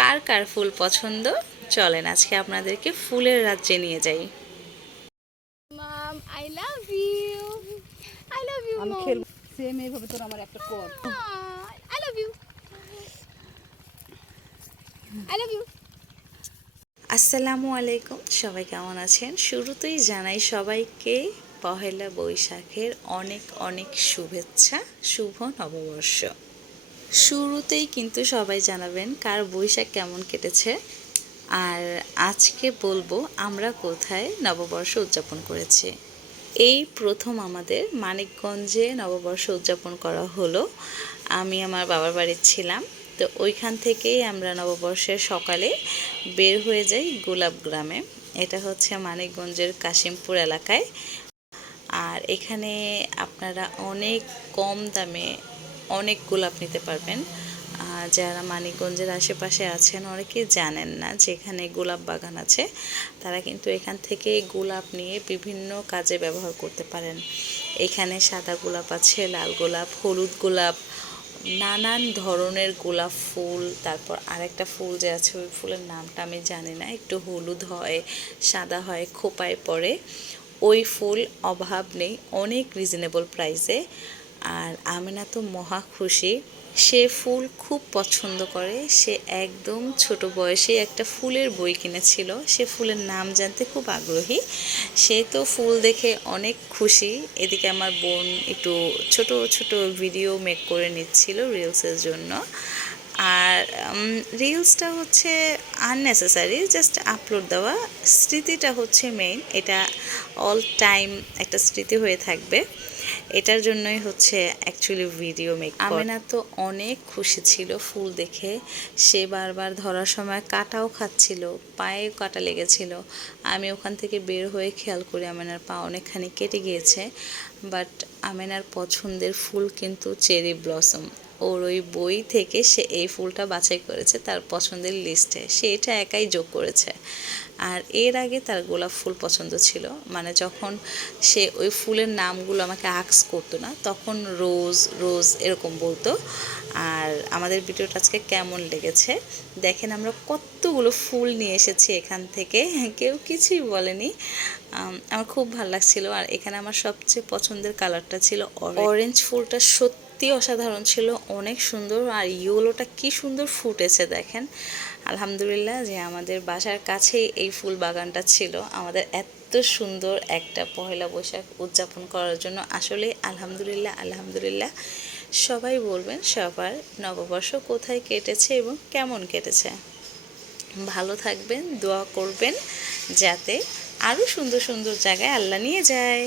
কার কার ফুল পছন্দ? চলেন আজকে আপনাদেরকে ফুলের রাজ্যে নিয়ে যাই। Mum I love you I love you আমি খেলব। সেম এইভাবে তোর আমার একটা কর। I love you I love you আসসালামু আলাইকুম সবাই কেমন আছেন? শুরুতেই জানাই সবাইকে পহেলা বৈশাখের অনেক অনেক শুভেচ্ছা শুভ নববর্ষ। শুরুতেই কিন্তু সবাই জানাবেন কার বৈশাখ কেমন কেটেছে। আর আজকে বলব আমরা কোথায় নববর্ষ উদযাপন করেছি। এই প্রথম আমাদের মানিকগঞ্জে নববর্ষ উদযাপন করা হলো। আমি আমার বাবার বাড়ির ছিলাম, তো ওইখান থেকেই আমরা নববর্ষের সকালে বের হয়ে যাই গোলাপ গ্রামে। এটা হচ্ছে মানিকগঞ্জের কাশিমপুর এলাকায়। আর এখানে আপনারা অনেক কম দামে অনেক গোলাপ নিতে পারবেন। যারা মানিকগঞ্জের আশেপাশে আছেন অনেকেই জানেন না যে এখানে গোলাপ বাগান আছে। তারা কিন্তু এখান থেকে গোলাপ নিয়ে বিভিন্ন কাজে ব্যবহার করতে পারেন। এখানে সাদা গোলাপ আছে, লাল গোলাপ, হলুদ গোলাপ, নানান ধরনের গোলাপ ফুল, তারপর আরেকটা ফুল যে আছে, ওই ফুলের নামটা আমি জানি না, একটু হলুদ হয়, সাদা হয়, খোপায় পড়ে। ওই ফুল অভাব নেই, অনেক রিজনেবল প্রাইসে আর আমিনা তো মহা খুশি। সে ফুল খুব পছন্দ করে। সে একদম ছোট বয়সে একটা ফুলের বই কিনেছিল। সে ফুলের নাম জানতে খুব আগ্রহী। সে তো ফুল দেখে অনেক খুশি। এদিকে আমার বোন একটু ছোট ছোট ভিডিও মেক করে নিচ্ছিল রিলসের জন্য। আর রিলসটা হচ্ছে আননেসেসারি জাস্ট আপলোড দেওয়া। স্মৃতিটা হচ্ছে মেইন এটা অল টাইম একটা স্মৃতি হয়ে থাকবে। এটার জন্যই হচ্ছে অ্যাকচুয়ালি ভিডিও মেক আমেনা তো অনেক খুশি ছিল ফুল দেখে। সে বারবার ধরার সময় কাটাও খাচ্ছিল, পায়ে কাটা লেগেছিল। আমি ওখান থেকে বের হয়ে খেয়াল করি আমেনার পা অনেকখানি কেটে গিয়েছে। বাট আমেনার পছন্দের ফুল কিন্তু চেরি ব্লসম ওর ওই বই থেকে সে এই ফুলটা বাছাই করেছে তার পছন্দের লিস্টে সে এটা একাই যোগ করেছে। আর এর আগে তার গোলাপ ফুল পছন্দ ছিল। মানে যখন সে ওই ফুলের নামগুলো আমাকে আক্স করতো না, তখন রোজ রোজ এরকম বলতো। আর আমাদের ভিডিওটা আজকে কেমন লেগেছে? দেখেন আমরা কতগুলো ফুল নিয়ে এসেছি এখান থেকে। কেউ কিছুই বলেনি। আমার খুব ভালো লাগছিল। আর এখানে আমার সবচেয়ে পছন্দের কালারটা ছিল অরেঞ্জ ফুলটা সত্যি অসাধারণ ছিল, অনেক সুন্দর। আর ইয়েলোটা কি সুন্দর ফুটেছে দেখেন। আলহামদুলিল্লাহ যে আমাদের বাসার কাছেই এই ফুল বাগানটা ছিল। আমাদের এত সুন্দর একটা পহেলা বৈশাখ উদযাপন করার জন্য। আসলে আলহামদুলিল্লাহ আলহামদুলিল্লাহ। সবাই বলবেন, সবার নববর্ষ কোথায় কেটেছে এবং কেমন কেটেছে। ভালো থাকবেন, দোয়া করবেন, যাতে আরও সুন্দর সুন্দর জায়গায় আল্লাহ নিয়ে যায়।